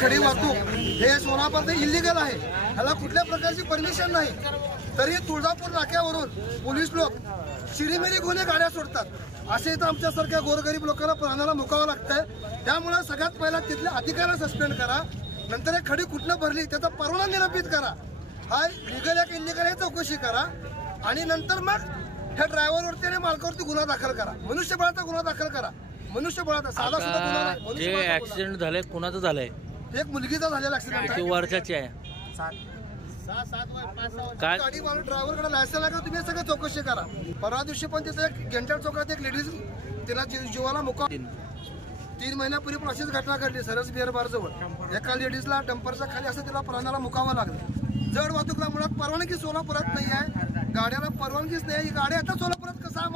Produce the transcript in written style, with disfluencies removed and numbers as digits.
खडी वाहतूक हे सोलापूर इलिगल आहे, ह्याला कुठल्या प्रकारची परमिशन नाही, तरी तुळजापूर नाक्यावरून पोलीस लोक चिरीमिरी गुन्हे गाड्या सोडतात. असे इथं आमच्यासारख्या गोरगरीब लोकांना प्राणाला मुकावं लागतंय. त्यामुळे सगळ्यात पहिला तिथल्या अधिकाऱ्यांना सस्पेंड करा, नंतर हे खडी कुठनं भरली त्याचा परवाना निलंबित करा, हा लिगल आहे की इलिगल आहे चौकशी करा, आणि नंतर मग ह्या ड्रायव्हरवरती आणि मालकावरती गुन्हा दाखल करा, मनुष्यबळाचा गुन्हा दाखल करा. मनुष्यबळाचा साधा सुद्धा गुन्हा नाही. जे ऍक्सिडेंट झालंय कुणाचं झालंय? एक मुलगीचा झालेला ऍक्सिडेंट आहे. वर्षाची आहे. काय गाडी मालक ड्रायव्हरकडे लायसन आहे का तुम्ही सगळं चौकशी करा. परवा दिवशी पण तिथे एक गेंटाळ चौकात एक लेडीज तिला जीवाला मुका 3 महिन्यापूर्वी पण अशीच घटना घडली सरस बिअर बार जवळ. एका लेडीजला डंपरच्या खाली असं तिला प्राणाला मुकावं लागलं. जड वाहतूकला मुळात परवानगी सोलापुरात नाही आहे, गाड्याला परवानगीच नाही. ही गाडी आता सोलापुरात कसा